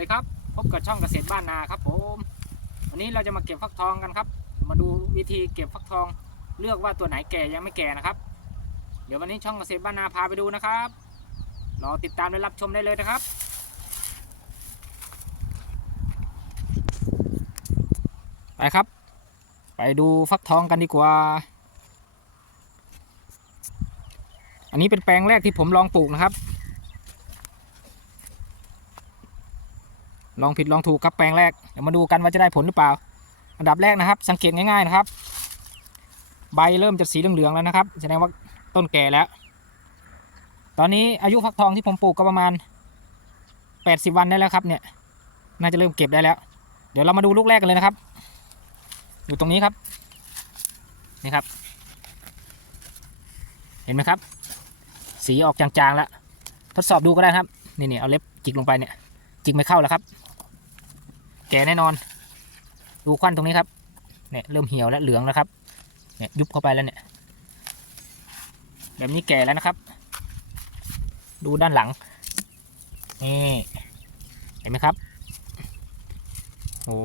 ดีครับ พบกับช่องเกษตรบ้านนาครับผมวันนี้เราจะมาเก็บฟักทองกันครับ มาดูวิธีเก็บฟักทอง เลือกว่าตัวไหนแก่ยังไม่แก่นะครับ เดี๋ยววันนี้ช่องเกษตรบ้านนาพาไปดูนะครับรอติดตามและรับชมได้เลยนะครับ ไปครับ ไปดูฟักทองกันดีกว่า อันนี้เป็นแปลงแรกที่ผมลองปลูกนะครับ ลองผิดลองถูกครับแปลงแรกเดี๋ยวมาดูกันว่าจะได้ผลหรือเปล่า อันดับแรกนะครับ สังเกตง่ายๆนะครับ ใบเริ่มจะสีเหลืองๆแล้วนะครับ แสดงว่าต้นแก่แล้ว ตอนนี้อายุฟักทองที่ผมปลูกก็ประมาณ 80 วันได้แล้วครับเนี่ยน่าจะเริ่มเก็บได้แล้ว เดี๋ยวเรามาดูลูกแรกกันเลยนะครับ อยู่ตรงนี้ครับ นี่ครับ เห็นไหมครับ สีออกจางๆแล้ว ทดสอบดูก็ได้ครับ นี่นี่เอาเล็บจิกลงไปเนี่ย จิกไม่เข้าแล้วครับ แก่แน่นอน ดูควันตรงนี้ครับเนี่ยเริ่มเหี่ยวและเหลืองแล้วครับเนี่ยยุบเข้าไปแล้วเนี่ยแบบนี้แก่แล้วนะครับ ดูด้านหลังนี่เห็นไหมครับโอ้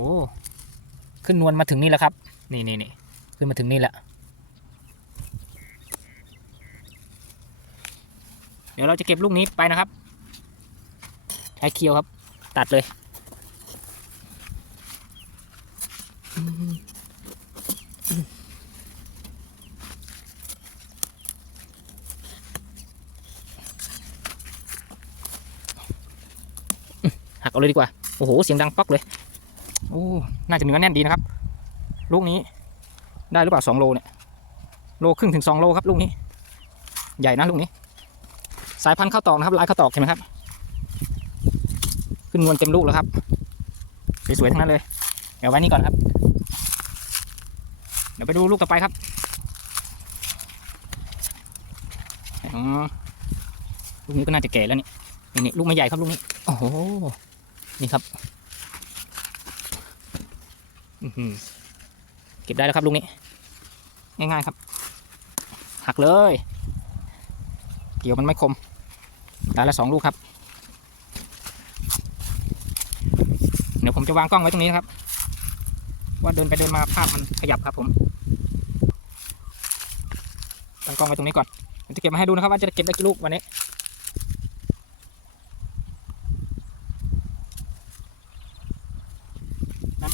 ขึ้นนวลมาถึงนี่แล้วครับ นี่นี่นี่ขึ้นมาถึงนี่แล้วเดี๋ยวเราจะเก็บลูกนี้ไปนะครับ ใช้เคียวครับ ตัดเลย เอาเลยดีกว่า โอ้โห เสียงดังป๊อกเลย โอ้ น่าจะเนื้อแน่นดีนะครับ ลูกนี้ ได้หรือเปล่าสองโลเนี่ย โลครึ่งถึงสองโลครับลูกนี้ ใหญ่นะลูกนี้ สายพันธุ์ข้าวตอกนะครับ ลายข้าวตอกเห็นไหมครับ ขึ้นนวลเต็มลูกแล้วครับ สวยๆทั้งนั้นเลย เดี๋ยวไว้นี่ก่อนครับ เดี๋ยวไปดูลูกต่อไปครับอ๋อลูกนี้ก็น่าจะแก่แล้วนี่นี่นี่ลูกไม่ใหญ่ครับลูกนี้ โอ้โห นี่ครับเก็บได้แล้วครับลูกนี้ ง่ายๆครับ หักเลย เกี่ยวมันไม่คมได้ละสองลูกครับ เดี๋ยวผมจะวางกล้องไว้ตรงนี้นะครับว่าเดินไปเดินมาภาพมันขยับครับผมตั้งกล้องไว้ตรงนี้ก่อนผมจะเก็บมาให้ดูนะครับว่าจะเก็บได้กี่ลูกวันนี้ นำ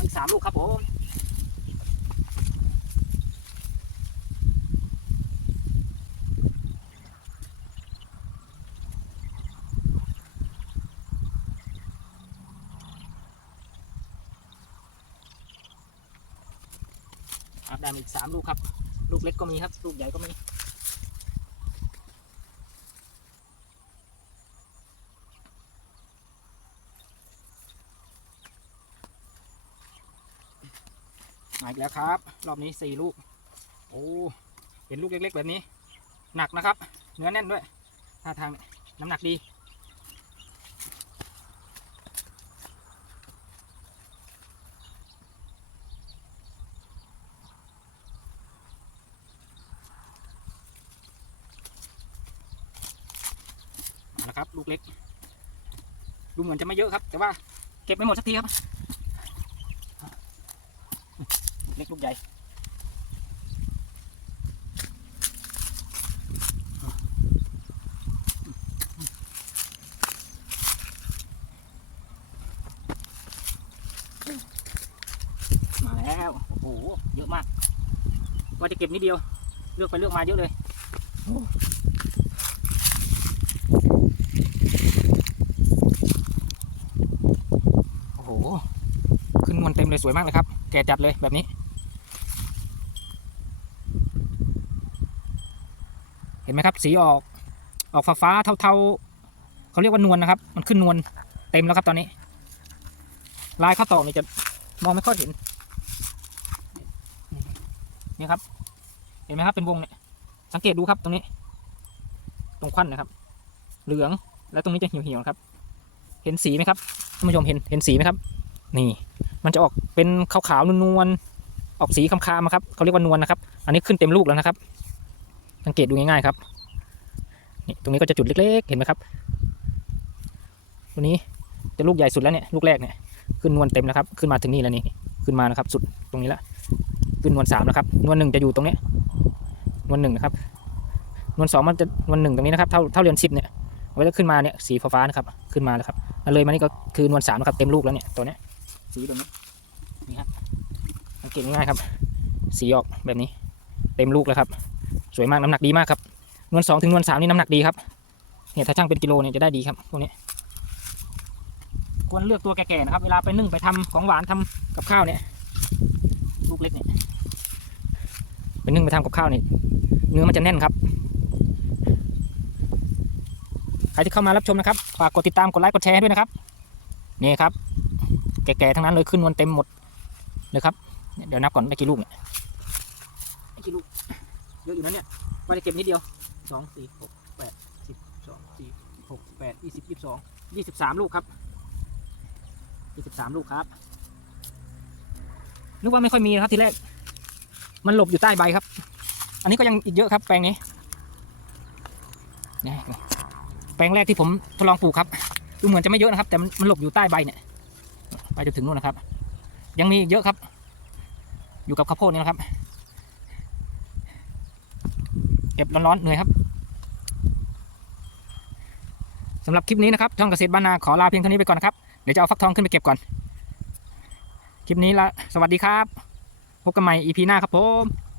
อีกสามลูกครับได้มอีกสามลูกครับ ลูกเล็กก็มีครับ ลูกใหญ่ก็มี มาอีกแล้วครับ รอบนี้สี่ลูก โอ้เป็นลูกเล็ก ๆ แบบนี้ หนักนะครับ เนื้อแน่นด้วยท่าทางน้ำหนักดีมาแล้วครับ ลูกเล็ก ดูเหมือนจะไม่เยอะครับ แต่ว่าเก็บไม่หมดสักทีครับ เล็กลูกใหญ่มาแล้ว โอ้โห เยอะมาก ว่าจะเก็บนิดเดียว เลือกไปเลือกมาเยอะเลยโอ้โห ขึ้นนวลเต็มเลยสวยมากเลยครับ แกจัดเลยแบบนี้ ห็นไหมครับ สีออกออกฟ้าฟ้าๆเทาๆเขาเรียกว่านวลนะครับ มันขึ้นนวลเต็มแล้วครับตอนนี้ ลายข้าวตอกนี่จะมองไม่ค่อยเห็นนี่ครับ เห็นไหมครับเป็นวงเนี่ยสังเกตดูครับตรงนี้ ตรงควันนะครับ เหลืองแล้วตรงนี้จะเหี่ยวๆครับ เห็นสีไหมครับท่านผู้ชมเห็นเห็นสีไหมครับ นี่ มันจะออกเป็นขาวๆนวลๆออกสีคำคามๆอะครับเขาเรียกว่านวลนะครับ อันนี้ขึ้นเต็มลูกแล้วนะครับ สังเกตดูง่ายๆครับนี่ตรงนี้ก็จะจุดเล็กๆ เห็นไหมครับ ตัวนี้จะลูกใหญ่สุดแล้วเนี่ยลูกแรกเนี่ยขึ้นนวลเต็มแล้วครับ ขึ้นมาถึงนี่แล้วนี่ขึ้นมานะครับ สุดตรงนี้ละขึ้นนวลสามนะครับนวลหนึ่งจะอยู่ตรงนี้นวลหนึ่งนะครับนวลสองมันจะนวลหนึ่งตรงนี้นะครับเท่าเท่าเรียนสิบเนี่ยไว้จะขึ้นมาเนี่ยสีฟ้าๆนะครับ ขึ้นมาแล้วครับเลยมานี่ก็คือนวลสามนะครับเต็มลูกแล้วเนี่ยตัวเนี้ยสีแบบนี้นี่ครับสังเกตง่ายๆครับ สีออกแบบนี้ เต็มลูกแล้วครับ สวยมากน้ำหนักดีมากครับ นวลสองถึงนวลสามนี่น้ำหนักดีครับเนี่ยถ้าช่างเป็นกิโลเนี่ยจะได้ดีครับพวกนี้ควรเลือกตัวแก่ๆนะครับ เวลาไปนึ่งไปทำของหวานทำกับข้าวเนี่ยลูกเล็กเนี่ยไปนึ่งไปทำกับข้าวเนี่ยเนื้อมันจะแน่นครับใครที่เข้ามารับชมนะครับฝากกดติดตามกดไลค์กดแชร์ด้วยนะครับนี่ครับ แก่ๆทั้งนั้นเลยขึ้นนวลเต็มหมดเลยครับ เดี๋ยวนับก่อนได้กี่ลูกเนี่ยได้กี่ลูก อะอยู่นะเนี่ยว่าจะเก็บนิดเดียวสองสี่หกแปดสิบสองสี่หกแปดยี่สิบยี่สิบสองยี่สิบสามลูกครับยี่สิบสามลูกครับ นึกว่าไม่ค่อยมีนะครับทีแรก มันหลบอยู่ใต้ใบครับ อันนี้ก็ยังอีกเยอะครับ แปลงนี้นี่แปลงแรกที่ผมทดลองปลูกครับ ดูเหมือนจะไม่เยอะนะครับ แต่มันมันหลบอยู่ใต้ใบเนี่ย ไปจนถึงนู่นนะครับ ยังมีอีกเยอะครับ อยู่กับข้าวโพดนี่นะครับ เก็บร้อนๆเหนื่อยครับสำหรับคลิปนี้นะครับช่องเกษตรบ้านนาขอลาเพียงเท่านี้ไปก่อนนะครับเดี๋ยวจะเอาฟักทองขึ้นไปเก็บก่อน คลิปนี้ละสวัสดีครับ พบกันใหม่ EP หน้าครับผม